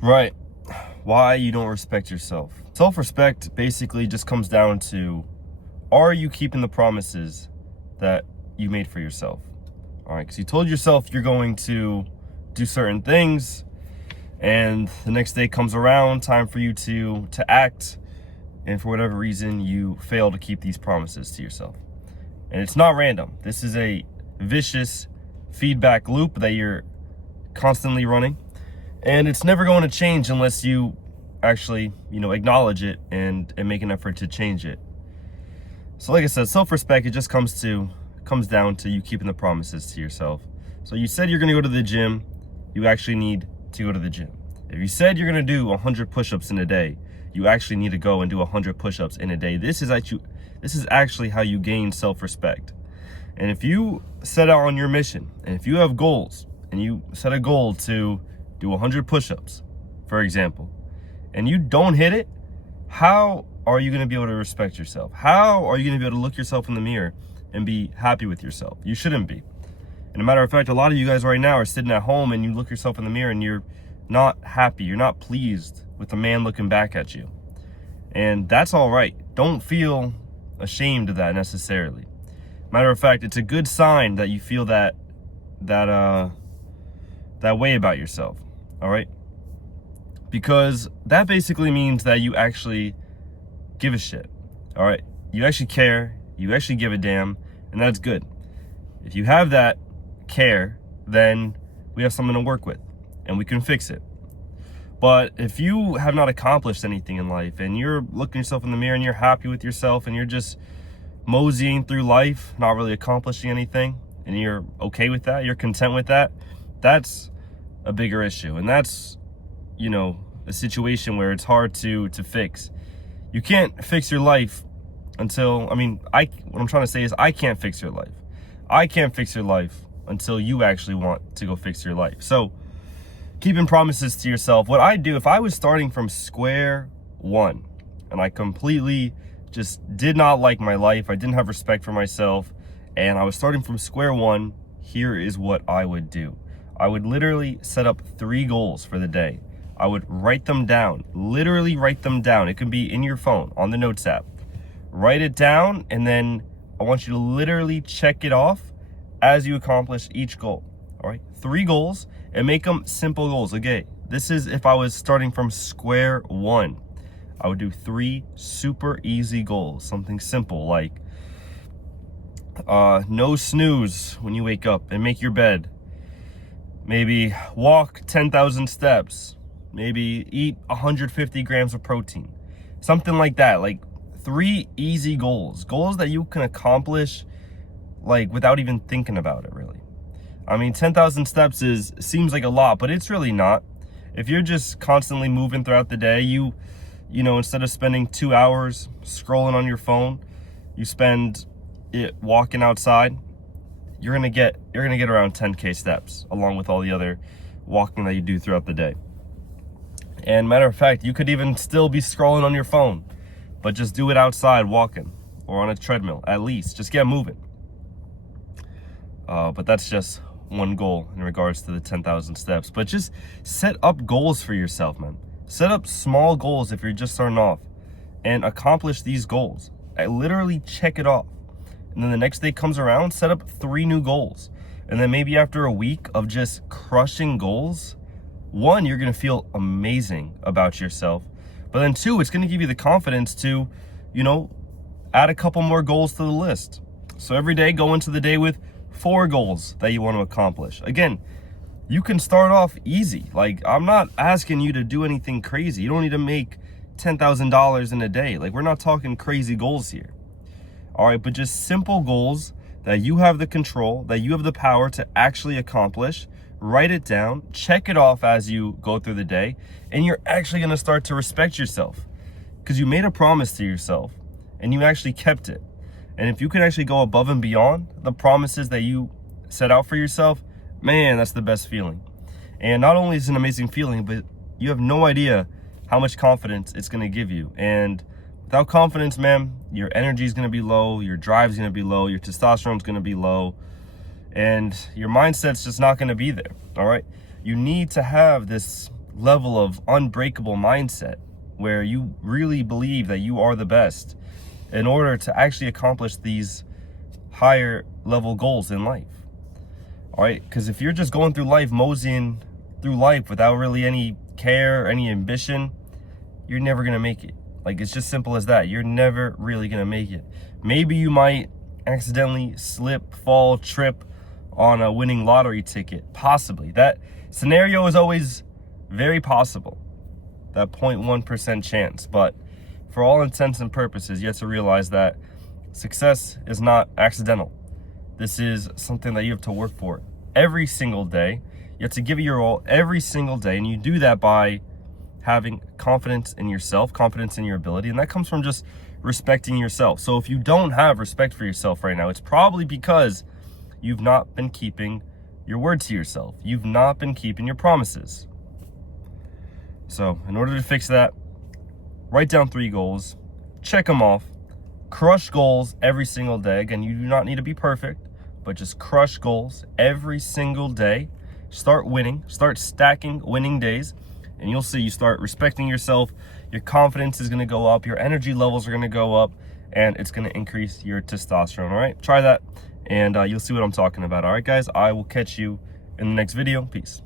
Right. Why you don't respect yourself. Self-respect basically just comes down to, are you keeping the promises that you made for yourself? All right, because you told yourself you're going to do certain things, and the next day comes around, time for you to act, and for whatever reason, you fail to keep these promises to yourself. And it's not random. This is a vicious feedback loop that you're constantly running. And it's never going to change unless you actually, acknowledge it and make an effort to change it. So like I said, self-respect, it just comes down to you keeping the promises to yourself. So you said you're going to go to the gym, you actually need to go to the gym. If you said you're going to do 100 push-ups in a day, you actually need to go and do 100 push-ups in a day. This is actually how you gain self-respect. And if you set out on your mission, and if you have goals, and you set a goal to do 100 push-ups, for example, and you don't hit it, how are you going to be able to respect yourself? How are you going to be able to look yourself in the mirror and be happy with yourself? You shouldn't be. And a matter of fact, a lot of you guys right now are sitting at home and you look yourself in the mirror and you're not happy. You're not pleased with the man looking back at you. And that's all right. Don't feel ashamed of that necessarily. Matter of fact, it's a good sign that you feel that way about yourself. All right? Because that basically means that you actually give a shit. All right? You actually care. You actually give a damn. And that's good. If you have that care, then we have something to work with and we can fix it. But if you have not accomplished anything in life and you're looking yourself in the mirror and you're happy with yourself and you're just moseying through life, not really accomplishing anything, and you're okay with that, you're content with that, that's a bigger issue. And that's, a situation where it's hard to fix. You can't fix your life until, what I'm trying to say is I can't fix your life. I can't fix your life until you actually want to go fix your life. So keeping promises to yourself, what I do, if I was starting from square one and I completely just did not like my life, I didn't have respect for myself, and I was starting from square one, here is what I would do. I would literally set up 3 goals for the day. I would write them down, literally write them down. It can be in your phone, on the notes app. Write it down, and then I want you to literally check it off as you accomplish each goal. All right, 3 goals, and make them simple goals. Okay, this is if I was starting from square one. I would do 3 super easy goals, something simple like no snooze when you wake up and make your bed. Maybe walk 10,000 steps. Maybe eat 150 grams of protein. Something like that, like 3 easy goals that you can accomplish like without even thinking about it, really. 10,000 steps seems like a lot, but it's really not. If you're just constantly moving throughout the day, you instead of spending 2 hours scrolling on your phone, you spend it walking outside, you're gonna get around 10K steps, along with all the other walking that you do throughout the day. And matter of fact, you could even still be scrolling on your phone, but just do it outside walking or on a treadmill. At least just get moving. But that's just one goal in regards to the 10,000 steps. But just set up goals for yourself, man. Set up small goals if you're just starting off and accomplish these goals. I literally check it off. And then the next day comes around, set up 3 new goals. And then maybe after a week of just crushing goals, 1, you're going to feel amazing about yourself. But then 2, it's going to give you the confidence to, add a couple more goals to the list. So every day, go into the day with 4 goals that you want to accomplish. Again, you can start off easy. Like, I'm not asking you to do anything crazy. You don't need to make $10,000 in a day. Like, we're not talking crazy goals here. All right, but just simple goals that you have the control, that you have the power to actually accomplish. Write it down, check it off as you go through the day, and you're actually going to start to respect yourself because you made a promise to yourself and you actually kept it. And if you can actually go above and beyond the promises that you set out for yourself, man, that's the best feeling. And not only is it an amazing feeling, but you have no idea how much confidence it's going to give you. And without confidence, man, your energy is going to be low, your drive is going to be low, your testosterone is going to be low, and your mindset's just not going to be there. All right, you need to have this level of unbreakable mindset where you really believe that you are the best in order to actually accomplish these higher level goals in life. All right, because if you're just going through life, moseying through life without really any care, any ambition, you're never gonna make it. Like, it's just simple as that. You're never really gonna make it. Maybe you might accidentally slip, fall, trip on a winning lottery ticket, possibly. That scenario is always very possible, that 0.1% chance. But for all intents and purposes, you have to realize that success is not accidental. This is something that you have to work for every single day. You have to give it your all every single day, and you do that by having confidence in yourself, confidence in your ability, and that comes from just respecting yourself. So if you don't have respect for yourself right now, it's probably because you've not been keeping your word to yourself. You've not been keeping your promises. So in order to fix that, write down 3 goals, check them off, crush goals every single day. Again, you do not need to be perfect, but just crush goals every single day. Start winning, start stacking winning days, and you'll see you start respecting yourself. Your confidence is going to go up, your energy levels are going to go up, and it's going to increase your testosterone. All right, try that, and you'll see what I'm talking about. All right, guys, I will catch you in the next video. Peace.